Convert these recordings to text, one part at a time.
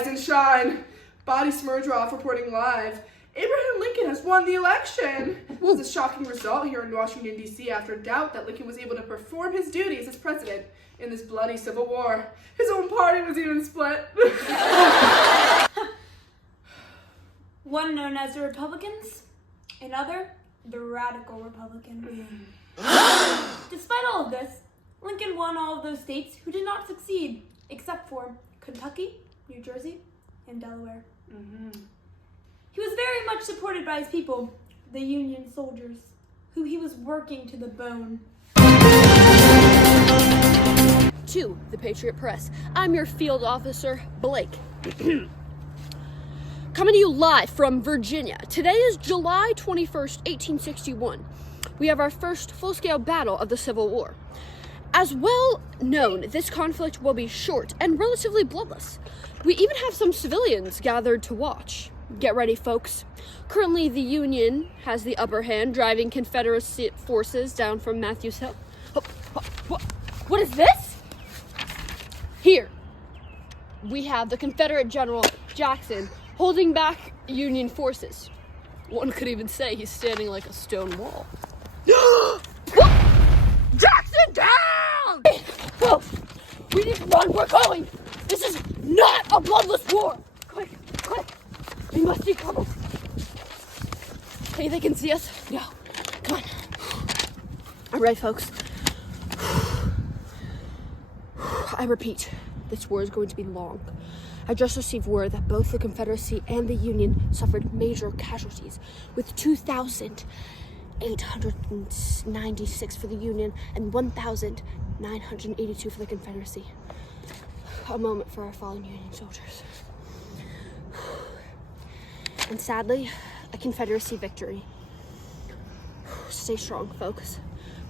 rise and shine. Body Smurdroff reporting live. Abraham Lincoln has won the election. This is a shocking result here in Washington, D.C. after doubt that Lincoln was able to perform his duties as president in this bloody Civil War. His own party was even split. One known as the Republicans, another, the Radical Republicans. Despite all of this, Lincoln won all of those states who did not succeed, except for Kentucky, New Jersey, and Delaware. He was very much supported by his people, the Union soldiers, who he was working to the bone. To the Patriot Press, I'm your field officer, Blake. Coming to you live from Virginia. Today is July 21st, 1861. We have our first full-scale battle of the Civil War. As well known, this conflict will be short and relatively bloodless. We even have some civilians gathered to watch. Get ready, folks. Currently, the Union has the upper hand, driving Confederate forces down from Matthews Hill. What is this? Here, we have the Confederate General Jackson holding back Union forces. One could even say he's standing like a stone wall. Jackson down! Whoa! We need to run, we're going! This is not a bloodless war! Quick! We must be covered. Hey, they can see us? No. Come on. All right, folks. I repeat, this war is going to be long. I just received word that both the Confederacy and the Union suffered major casualties, with 2,896 for the Union and 1,982 for the Confederacy. A moment for our fallen Union soldiers. And sadly, a Confederacy victory. Stay strong, folks.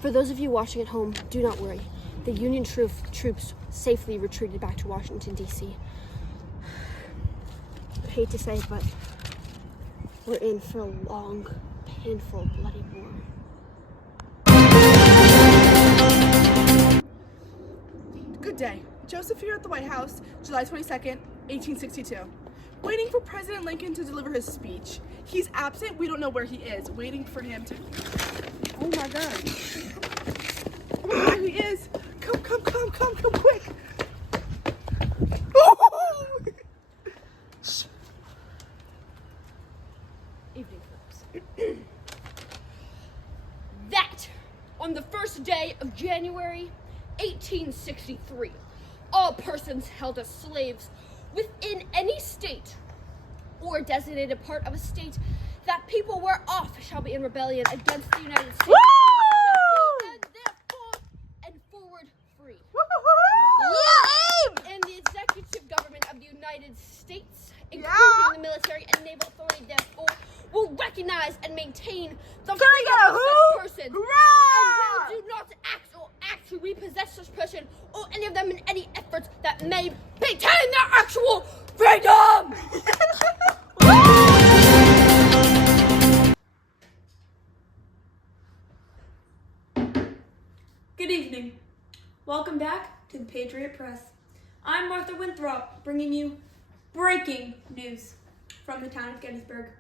For those of you watching at home, do not worry. The Union troops safely retreated back to Washington, D.C. I hate to say it, but we're in for a long, painful, bloody war. Good day. Joseph here at the White House, July 22nd, 1862. Waiting for President Lincoln to deliver his speech. He's absent. We don't know where he is. Waiting for him to... Oh my God. Oh my God, he is. Come quick. Oh! Shh. Evening, folks. That, on the first day of January, 1863, all persons held as slaves within any state or designated part of a state that people were off shall be in rebellion against the United States. Shall be therefore and forward free. And the executive government of the United States, including the military and naval authority, therefore, will recognize and maintain the freedom of such person, and will do not act or actually repossess such person or any of them in any efforts that may maintain their actual freedom. Good evening. Welcome back to the Patriot Press. I'm Martha Winthrop, bringing you breaking news from the town of Gettysburg,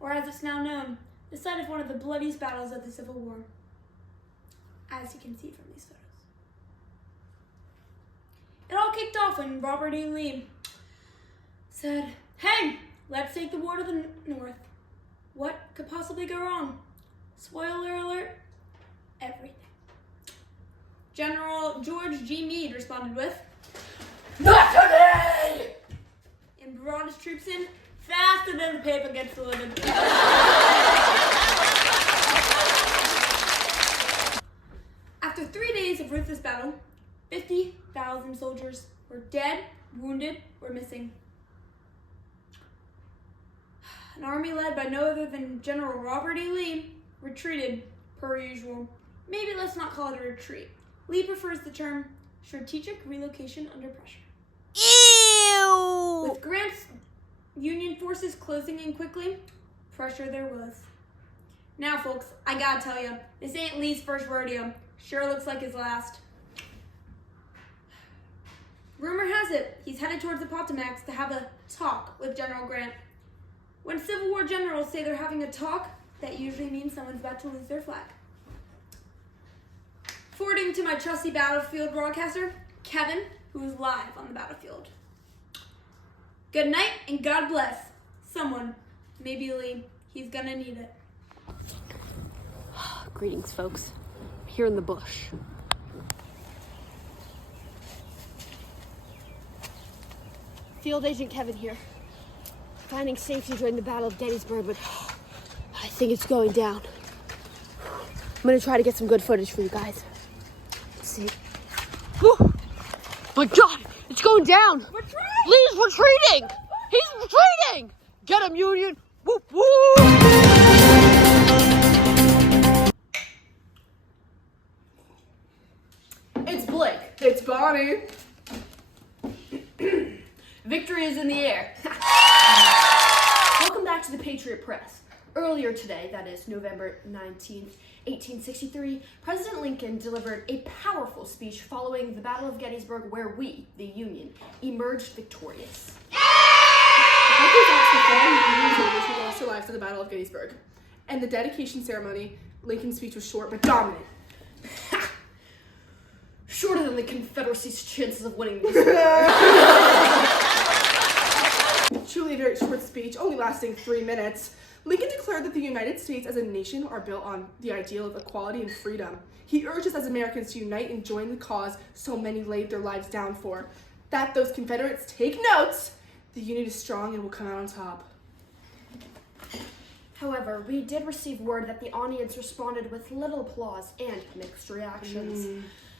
or as it's now known, the site of one of the bloodiest battles of the Civil War, as you can see from these photos. It all kicked off when Robert E. Lee said, "Hey, let's take the war to the north. What could possibly go wrong? Spoiler alert, everything." General George G. Meade responded with, "Not today!" and brought his troops in faster than the paper gets delivered. After 3 days of ruthless battle, 50,000 soldiers were dead, wounded, or missing. An army led by no other than General Robert E. Lee retreated per usual. Maybe let's not call it a retreat. Lee prefers the term strategic relocation under pressure. Ew! With Grant's Union forces closing in quickly, pressure there was. Now, folks, I gotta tell you, this ain't Lee's first rodeo. Sure looks like his last. Rumor has visit, he's headed towards the Potomac to have a talk with General Grant. When Civil War generals say they're having a talk, that usually means someone's about to lose their flag. Forwarding to my trusty battlefield broadcaster, Kevin, who is live on the battlefield. Good night and God bless. Someone, maybe Lee, he's gonna need it. Greetings, folks. I'm here in the bush. Field Agent Kevin here. Finding safety during the Battle of Gettysburg, but I think it's going down. I'm gonna try to get some good footage for you guys. Let's see. Whew. My God, it's going down. Retreat! Lee's retreating. He's retreating. Get him, Union. Whoop, whoop. It's Blake. It's Bonnie. Victory is in the air. Welcome back to the Patriot Press. Earlier today, that is November 19th, 1863, President Lincoln delivered a powerful speech following the Battle of Gettysburg, where we, the Union, emerged victorious. Who lost their lives in the Battle of Gettysburg. And the dedication ceremony, Lincoln's speech was short but dominant. Shorter than the Confederacy's chances of winning this war. Truly a very short speech, only lasting 3 minutes. Lincoln declared that the United States as a nation are built on the ideal of equality and freedom. He urged us as Americans to unite and join the cause so many laid their lives down for. That those Confederates take notes, the Union is strong and will come out on top. However, we did receive word that the audience responded with little applause and mixed reactions.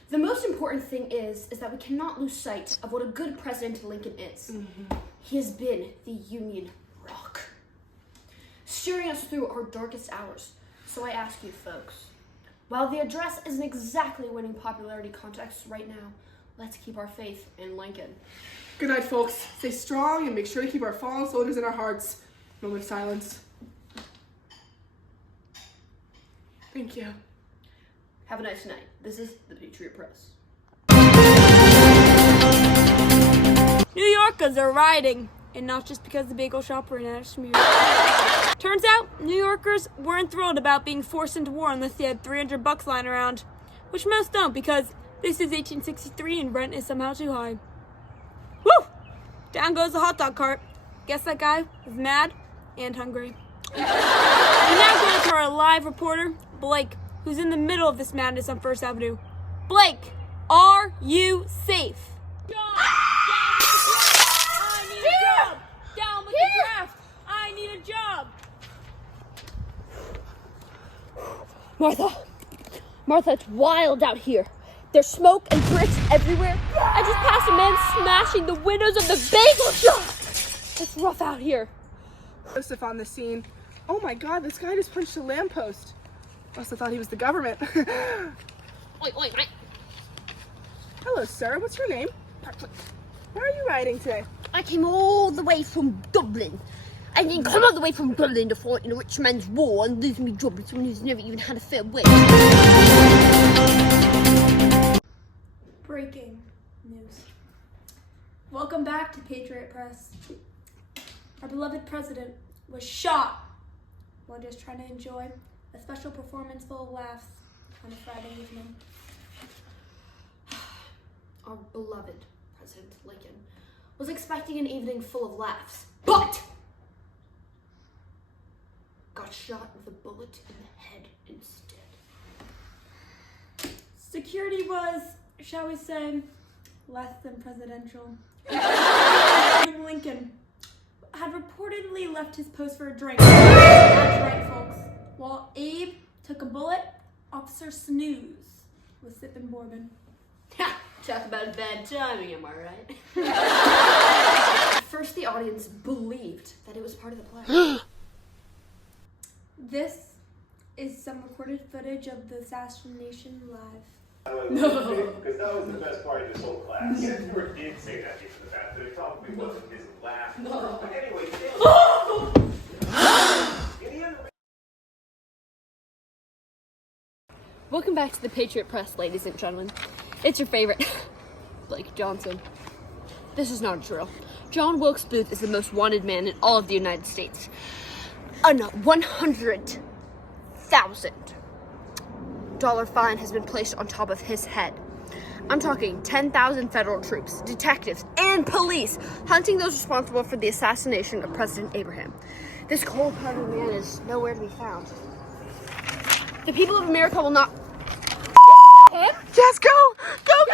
The most important thing is that we cannot lose sight of what a good President Lincoln is. He has been the Union rock, steering us through our darkest hours. So I ask you folks, while the address isn't exactly winning popularity contests right now, let's keep our faith in Lincoln. Good night, folks. Stay strong and make sure to keep our fallen soldiers in our hearts. Moment of silence. Thank you. Have a nice night. This is the Patriot Press. New Yorkers are rioting, and not just because the bagel shop ran out of schmear. Turns out, New Yorkers weren't thrilled about being forced into war unless they had $300 lying around, which most don't because this is 1863 and rent is somehow too high. Woo! Down goes the hot dog cart. Guess that guy was mad and hungry. We now go to our live reporter, Blake, who's in the middle of this madness on First Avenue. Blake, are you safe? I need a job! Down with the draft! I need a job! Martha, it's wild out here. There's smoke and bricks everywhere. I just passed a man smashing the windows of the bagel shop. It's rough out here. Joseph on the scene. Oh my God, this guy just punched a lamppost. Must have thought he was the government. Wait. Hello, sir. What's your name? Where are you riding today? I came all the way from Dublin. I didn't come all the way from Dublin to fight in a rich man's war and lose me job to someone who's never even had a fair wage. Breaking news. Welcome back to Patriot Press. Our beloved president was shot while just trying to enjoy a special performance full of laughs on a Friday evening. Our beloved President Lincoln was expecting an evening full of laughs, but got shot with a bullet in the head instead. Security was, shall we say, less than presidential. Lincoln had reportedly left his post for a drink. That's right, folks. While Abe took a bullet, Officer Snooze was sipping bourbon. Talk about bad timing, am I right? At first, the audience believed that it was part of the play. This is some recorded footage of the assassination live. No. Because that was the best part of this whole class. Yeah, Stuart did say that into the fact that it probably wasn't his laugh. No. But anyway, Welcome back to the Patriot Press, ladies and gentlemen. It's your favorite, Blake Johnson. This is not a drill. John Wilkes Booth is the most wanted man in all of the United States. A $100,000 fine has been placed on top of his head. I'm talking 10,000 federal troops, detectives, and police hunting those responsible for the assassination of President Abraham. This cold-hearted man is nowhere to be found. The people of America will not... Him? Yes, go! Go, go!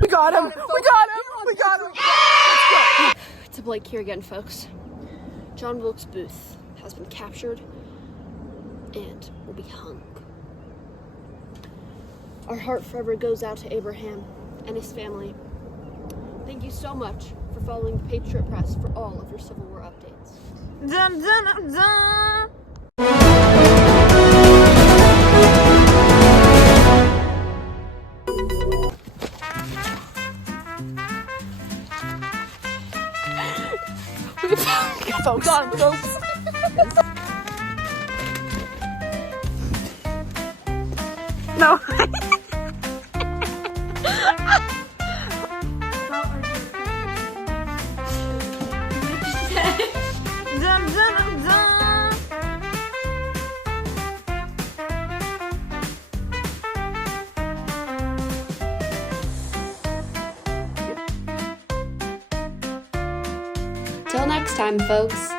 We got him! We got him! We got him! It's a Blake here again, folks. John Wilkes Booth has been captured and will be hung. Our heart forever goes out to Abraham and his family. Thank you so much for following the Patriot Press for all of your Civil War updates. Dun, dun, dun. Folks. Gone, folks. No. Dun, dun, dun. Till next time, folks.